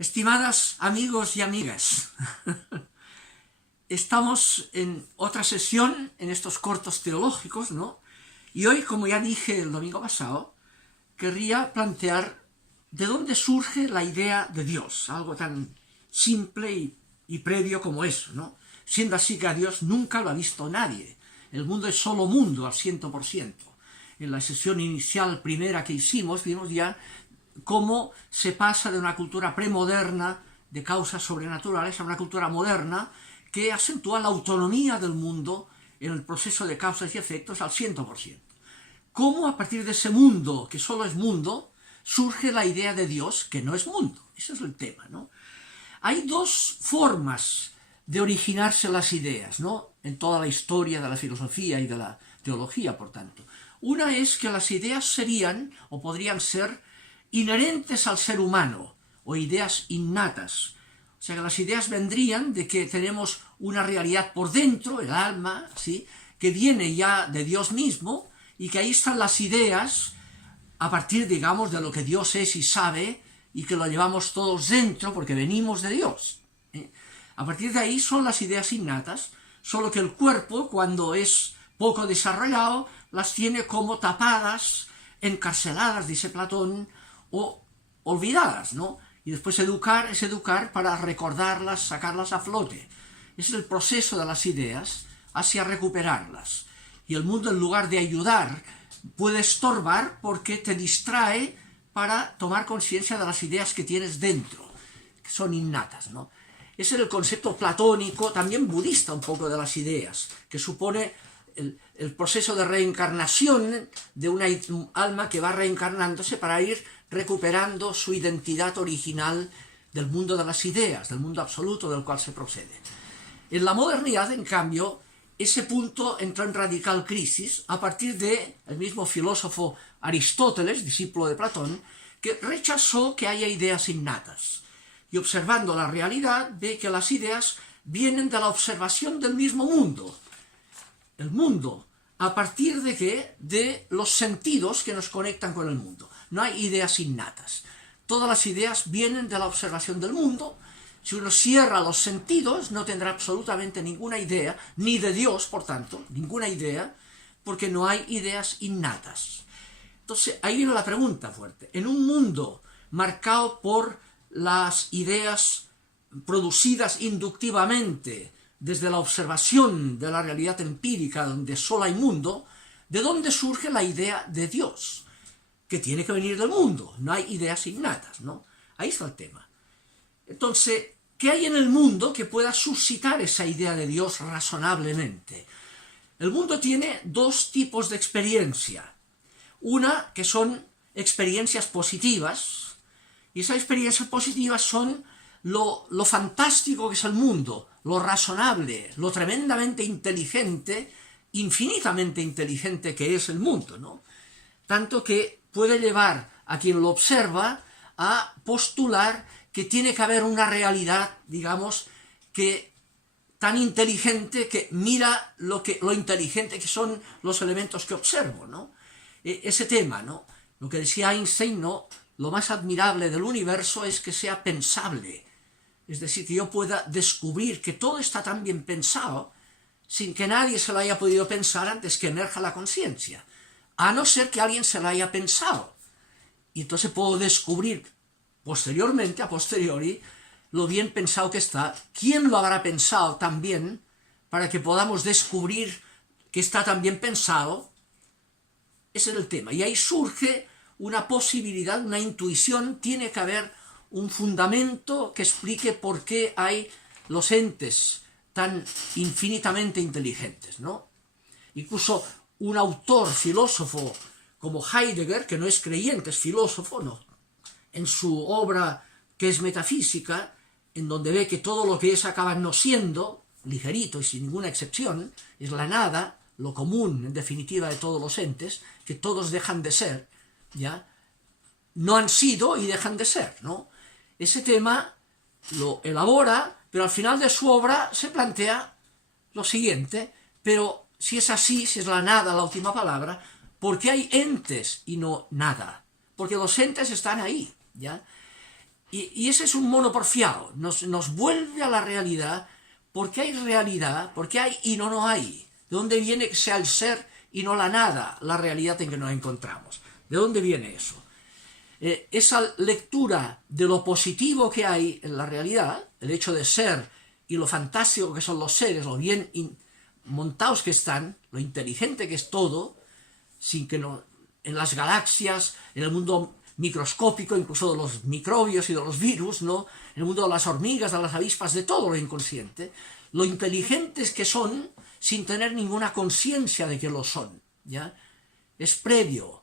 Estimadas amigos y amigas, estamos en otra sesión en estos cortos teológicos, ¿no? Y hoy, como ya dije el domingo pasado, querría plantear de dónde surge la idea de Dios, algo tan simple y previo como eso, ¿no? Siendo así que a Dios nunca lo ha visto nadie. El mundo es solo mundo al 100%. En la sesión inicial primera que hicimos, vimos ya cómo se pasa de una cultura premoderna de causas sobrenaturales a una cultura moderna que acentúa la autonomía del mundo en el proceso de causas y efectos al 100%. Cómo a partir de ese mundo, que solo es mundo, surge la idea de Dios, que no es mundo. Ese es el tema, ¿no? Hay dos formas de originarse las ideas, ¿no? En toda la historia de la filosofía y de la teología, por tanto. Una es que las ideas serían, o podrían ser, inherentes al ser humano, o ideas innatas. O sea que las ideas vendrían de que tenemos una realidad por dentro, el alma, ¿sí?, que viene ya de Dios mismo, y que ahí están las ideas a partir, digamos, de lo que Dios es y sabe, y que lo llevamos todos dentro porque venimos de Dios. A partir de ahí son las ideas innatas, solo que el cuerpo, cuando es poco desarrollado, las tiene como tapadas, encarceladas, dice Platón, o olvidadas, ¿no? Y después educar es educar para recordarlas, sacarlas a flote. Ese es el proceso de las ideas hacia recuperarlas. Y el mundo, en lugar de ayudar, puede estorbar porque te distrae para tomar conciencia de las ideas que tienes dentro, que son innatas, ¿no? Ese es el concepto platónico, también budista un poco, de las ideas, que supone el proceso de reencarnación de una alma que va reencarnándose para ir recuperando su identidad original del mundo de las ideas, del mundo absoluto del cual se procede. En la modernidad, en cambio, ese punto entró en radical crisis a partir del mismo filósofo Aristóteles, discípulo de Platón, que rechazó que haya ideas innatas. Y observando la realidad, ve que las ideas vienen de la observación del mismo mundo. El mundo, ¿a partir de qué? De los sentidos que nos conectan con el mundo. No hay ideas innatas. Todas las ideas vienen de la observación del mundo. Si uno cierra los sentidos, no tendrá absolutamente ninguna idea, ni de Dios, por tanto, ninguna idea, porque no hay ideas innatas. Entonces, ahí viene la pregunta fuerte. En un mundo marcado por las ideas producidas inductivamente desde la observación de la realidad empírica, donde solo hay mundo, ¿de dónde surge la idea de Dios? Que tiene que venir del mundo, no hay ideas innatas, ¿no? Ahí está el tema. Entonces, ¿qué hay en el mundo que pueda suscitar esa idea de Dios razonablemente? El mundo tiene dos tipos de experiencia. Una que son experiencias positivas, y esas experiencias positivas son lo fantástico que es el mundo, lo razonable, lo tremendamente inteligente, infinitamente inteligente que es el mundo, ¿no? Tanto que puede llevar a quien lo observa a postular que tiene que haber una realidad, digamos, que tan inteligente que mira lo inteligente que son los elementos que observo, ¿no? Ese tema, ¿no? Lo que decía Einstein, ¿no? Lo más admirable del universo es que sea pensable. Es decir, que yo pueda descubrir que todo está tan bien pensado sin que nadie se lo haya podido pensar antes que emerja la conciencia. A no ser que alguien se lo haya pensado. Y entonces puedo descubrir posteriormente, a posteriori, lo bien pensado que está. ¿Quién lo habrá pensado tan bien para que podamos descubrir que está tan bien pensado? Ese es el tema. Y ahí surge una posibilidad, una intuición. Tiene que haber un fundamento que explique por qué hay los entes tan infinitamente inteligentes, ¿no? Incluso un autor, filósofo, como Heidegger, que no es creyente, es filósofo, ¿no?, en su obra que es metafísica, en donde ve que todo lo que es acaba no siendo, ligerito y sin ninguna excepción, es la nada, lo común, en definitiva, de todos los entes, que todos dejan de ser, ¿ya? No han sido y dejan de ser, ¿no? Ese tema lo elabora, pero al final de su obra se plantea lo siguiente: pero si es así, si es la nada la última palabra, ¿por qué hay entes y no nada? Porque los entes están ahí, ¿ya? Y ese es un mono porfiado, nos vuelve a la realidad, porque hay realidad, porque hay y no hay. ¿De dónde viene que sea el ser y no la nada, la realidad en que nos encontramos? ¿De dónde viene eso? Esa lectura de lo positivo que hay en la realidad, el hecho de ser y lo fantástico que son los seres, lo bien montados que están, lo inteligente que es todo, sin que no, en las galaxias, en el mundo microscópico, incluso de los microbios y de los virus, ¿no? En el mundo de las hormigas, de las avispas, de todo lo inconsciente, lo inteligentes que son sin tener ninguna conciencia de que lo son, ¿ya? Es previo.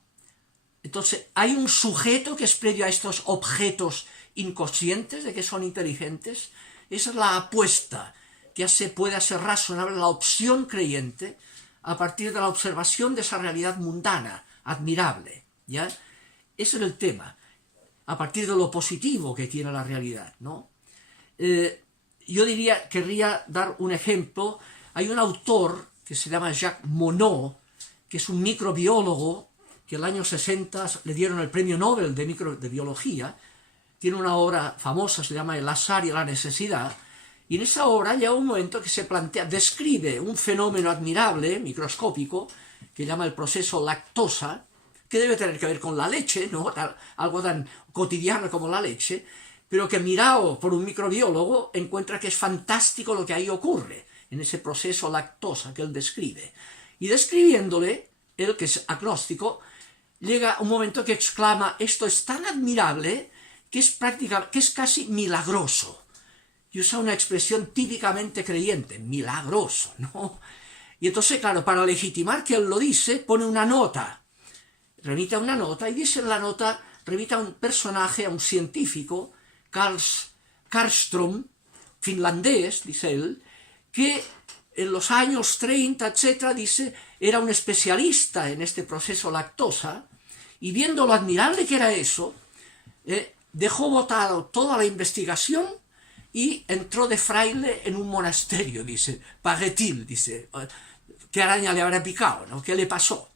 Entonces, hay un sujeto que es previo a estos objetos inconscientes de que son inteligentes. Esa es la apuesta que puede hacer razonable la opción creyente a partir de la observación de esa realidad mundana, admirable, ¿ya? Ese es el tema, a partir de lo positivo que tiene la realidad, ¿no? Yo querría dar un ejemplo. Hay un autor que se llama Jacques Monod, que es un microbiólogo, que el año 60 le dieron el premio Nobel de biología. Tiene una obra famosa, se llama El azar y la necesidad, y en esa obra llega un momento que se plantea, describe un fenómeno admirable, microscópico, que llama el proceso lactosa, que debe tener que ver con la leche, ¿no? Algo tan cotidiano como la leche, pero que mirado por un microbiólogo encuentra que es fantástico lo que ahí ocurre, en ese proceso lactosa que él describe. Y describiéndole, él que es agnóstico, llega un momento que exclama, esto es tan admirable que es casi milagroso. Y usa una expresión típicamente creyente, milagroso, ¿no? Y entonces, claro, para legitimar que él lo dice, pone una nota, remite a una nota, y dice en la nota, remite a un personaje, a un científico, Karlström, finlandés, dice él, que en los años 30, etcétera, dice, era un especialista en este proceso lactosa, y viendo lo admirable que era eso, dejó botado toda la investigación y entró de fraile en un monasterio, dice, paraît-il, dice, ¿qué araña le habrá picado, ¿no? ¿Qué le pasó?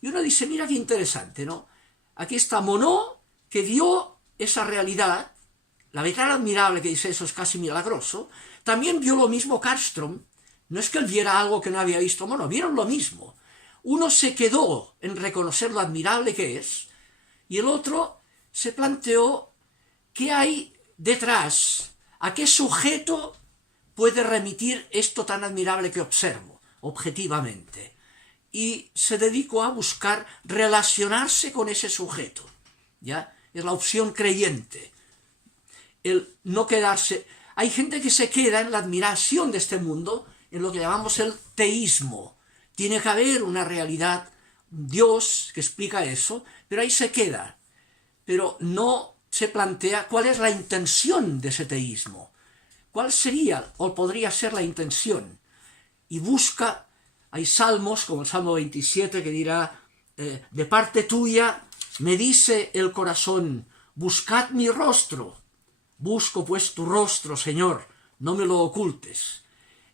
Y uno dice, mira qué interesante, ¿no? Aquí está Monod, que vio esa realidad, la ve tan admirable que dice, eso es casi milagroso. También vio lo mismo Karlström. No es que él viera algo que no había visto Monod, vieron lo mismo. Uno se quedó en reconocer lo admirable que es, y el otro se planteó qué hay detrás, a qué sujeto puede remitir esto tan admirable que observo, objetivamente. Y se dedicó a buscar relacionarse con ese sujeto, ¿ya? Es la opción creyente. El no quedarse... Hay gente que se queda en la admiración de este mundo, en lo que llamamos el teísmo. Tiene que haber una realidad, un Dios que explica eso, pero ahí se queda. Pero no se plantea cuál es la intención de ese teísmo. ¿Cuál sería o podría ser la intención? Y busca, hay salmos como el Salmo 27 que dirá, de parte tuya me dice el corazón, buscad mi rostro. Busco pues tu rostro, Señor, no me lo ocultes.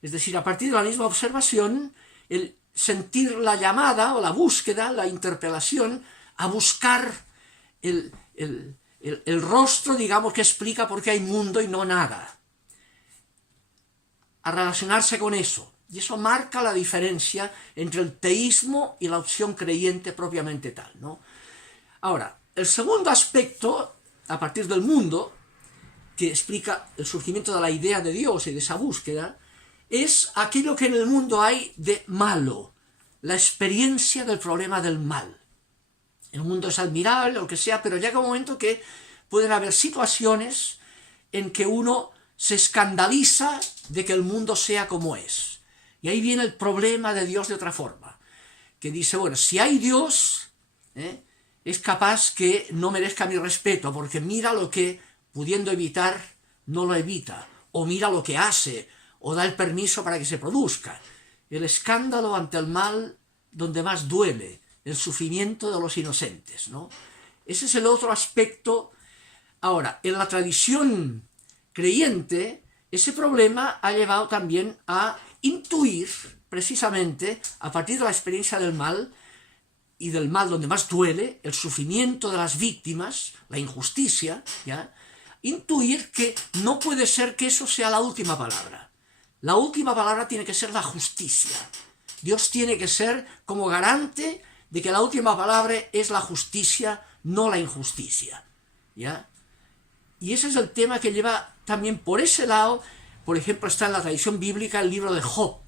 Es decir, a partir de la misma observación, el sentir la llamada o la búsqueda, la interpelación, a buscar el rostro, digamos, que explica por qué hay mundo y no nada. A relacionarse con eso. Y eso marca la diferencia entre el teísmo y la opción creyente propiamente tal, ¿no? Ahora, el segundo aspecto, a partir del mundo, que explica el surgimiento de la idea de Dios y de esa búsqueda, es aquello que en el mundo hay de malo, la experiencia del problema del mal. El mundo es admirable, lo que sea, pero llega un momento que pueden haber situaciones en que uno se escandaliza de que el mundo sea como es. Y ahí viene el problema de Dios de otra forma, que dice, bueno, si hay Dios, es capaz que no merezca mi respeto, porque mira lo que, pudiendo evitar, no lo evita, o mira lo que hace, o da el permiso para que se produzca. El escándalo ante el mal donde más duele, el sufrimiento de los inocentes, ¿no? Ese es el otro aspecto. Ahora, en la tradición creyente, ese problema ha llevado también a intuir, precisamente, a partir de la experiencia del mal, y del mal donde más duele, el sufrimiento de las víctimas, la injusticia, ¿ya? intuir que no puede ser que eso sea la última palabra. La última palabra tiene que ser la justicia. Dios tiene que ser como garante de que la última palabra es la justicia, no la injusticia. ¿Ya? Y ese es el tema que lleva también por ese lado. Por ejemplo, está en la tradición bíblica el libro de Job.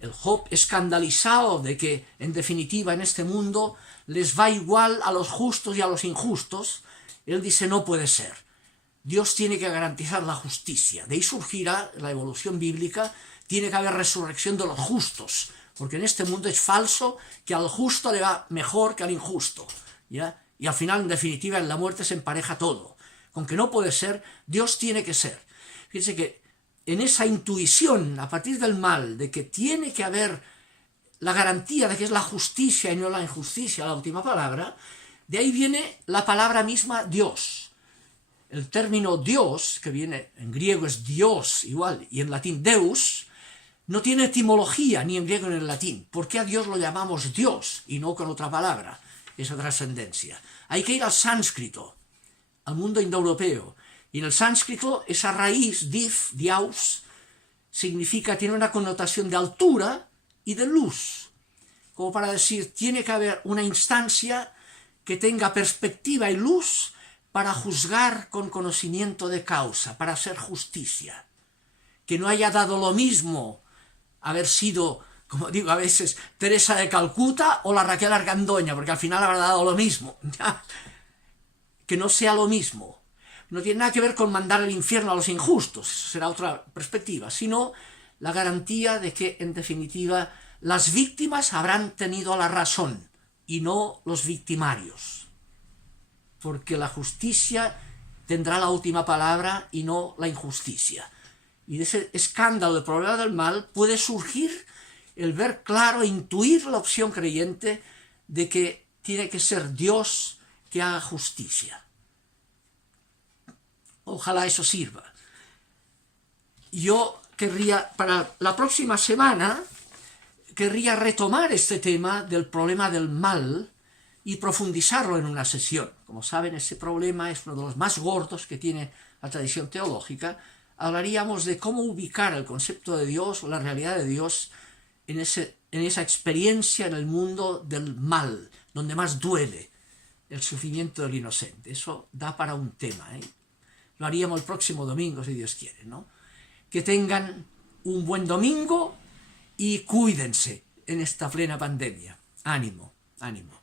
El Job, escandalizado de que, en definitiva, en este mundo les va igual a los justos y a los injustos, él dice, no puede ser. Dios tiene que garantizar la justicia. De ahí surgirá la evolución bíblica, tiene que haber resurrección de los justos, porque en este mundo es falso que al justo le va mejor que al injusto, ¿ya? Y al final, en definitiva, en la muerte se empareja todo. Con que no puede ser, Dios tiene que ser. Fíjense que en esa intuición, a partir del mal, de que tiene que haber la garantía de que es la justicia y no la injusticia la última palabra, de ahí viene la palabra misma Dios. El término Dios, que viene en griego es Dios igual, y en latín Deus, no tiene etimología ni en griego ni en latín. ¿Por qué a Dios lo llamamos Dios y no con otra palabra? Esa trascendencia. Hay que ir al sánscrito, al mundo indoeuropeo. Y en el sánscrito esa raíz, diaus, tiene una connotación de altura y de luz. Como para decir, tiene que haber una instancia que tenga perspectiva y luz para juzgar con conocimiento de causa, para hacer justicia. Que no haya dado lo mismo haber sido, como digo a veces, Teresa de Calcuta o la Raquel Argandoña, porque al final habrá dado lo mismo. Que no sea lo mismo. No tiene nada que ver con mandar al infierno a los injustos, eso será otra perspectiva, sino la garantía de que, en definitiva, las víctimas habrán tenido la razón y no los victimarios. Porque la justicia tendrá la última palabra y no la injusticia. Y de ese escándalo del problema del mal puede surgir el ver claro, intuir la opción creyente de que tiene que ser Dios que haga justicia. Ojalá eso sirva. Yo querría, para la próxima semana, querría retomar este tema del problema del mal y profundizarlo en una sesión. Como saben, ese problema es uno de los más gordos que tiene la tradición teológica. Hablaríamos de cómo ubicar el concepto de Dios o la realidad de Dios en esa experiencia en el mundo del mal, donde más duele el sufrimiento del inocente. Eso da para un tema, ¿eh? Lo haríamos el próximo domingo, si Dios quiere, ¿no? Que tengan un buen domingo y cuídense en esta plena pandemia. Ánimo, ánimo.